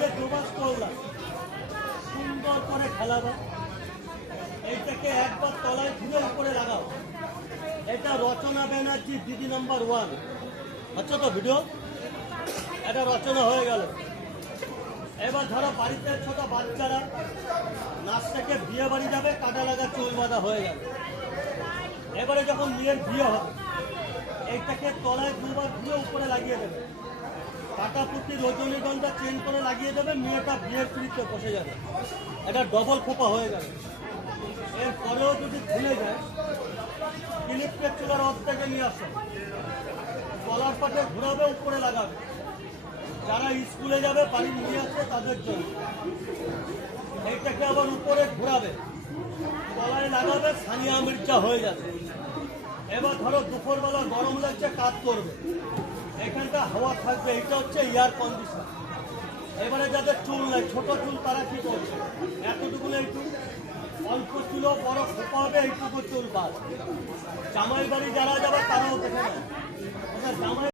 যে দুমাস করলাম সুন্দর করে খেলাবে, এইটাকে একবার তলায় ঘুরে উপরে লাগাও। এটা রচনা ব্যানার্জি দিদি নাম্বার 1 হচ্ছে তো ভিডিও, এটা রচনা হয়ে গেল। এবার ধরো বাড়িতে ছোট বাচ্চারা নাচ থেকে বিয়ে বাড়ি যাবে, কাটা লাগা চুল বাঁধা হয়ে যাবে। এবারে যখন মেয়ের বিয়ে হবে, এইটাকে তলায় দুবার ঘুরে উপরে লাগিয়ে দেবে, কাটাপুটি রজনীগন্ধা চেন করে লাগিয়ে দেবে, মেয়েটা বিয়ের পিড়িতে বসে যাবে। এটা ডবল খোপা হয়ে যাবে। এরপরেও যদি ভুলে যায়, ক্লিপকে চুলার অর্ধেকে নিয়ে আসো, কলার পাটে ঘুরাবে, উপরে লাগাবে। যারা স্কুলে যাবে বাড়ি নিয়ে আসে তাদের জন্য। এইটাকে আবার উপরে ঘুরাবে, গলায় লাগাবে, সানিয়া মির্জা হয়ে যাবে। এবার ধরো দুপুরবেলা গরম লাগছে, কাজ করবে, এখানটা হাওয়া থাকবে, এটা হচ্ছে এয়ার কন্ডিশন। এবারে যাদের চুল নাই, ছোট চুল, তারা কি করছে, এতটুকু একটু অল্প চুল বড় খোপা হবে, এইটুকু চুল বাদ। জামাই বাড়ি যারা যাবে তারাও দেখে না, জামাই